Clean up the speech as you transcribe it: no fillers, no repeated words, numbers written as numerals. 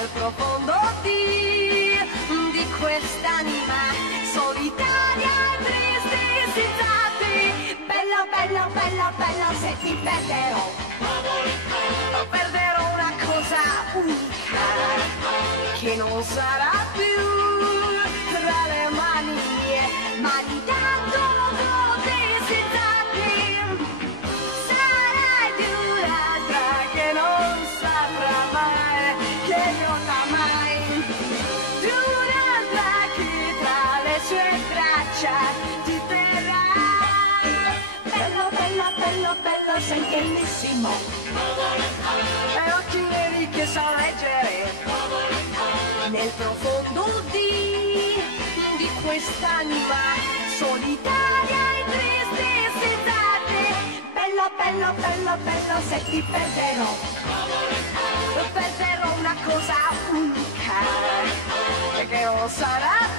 nel profondo di quest'anima solitaria e triste e senza te. Bella, bella, bella, bella, se ti perderò, perderò una cosa unica che non sarà più tra le mani mie, ma di tanto note senza te. Sarai di un'altra che non saprà mai che non amai, di un'altra che tra le sue braccia ti terrà. Bello, bello, bello, bello, sei bellissimo, e occhi neri che sa leggere nel profondo di quest'anima solitaria e triste e senza te. Bello, bello, bello, bello, se ti perderò, perderò una cosa unica che non sarà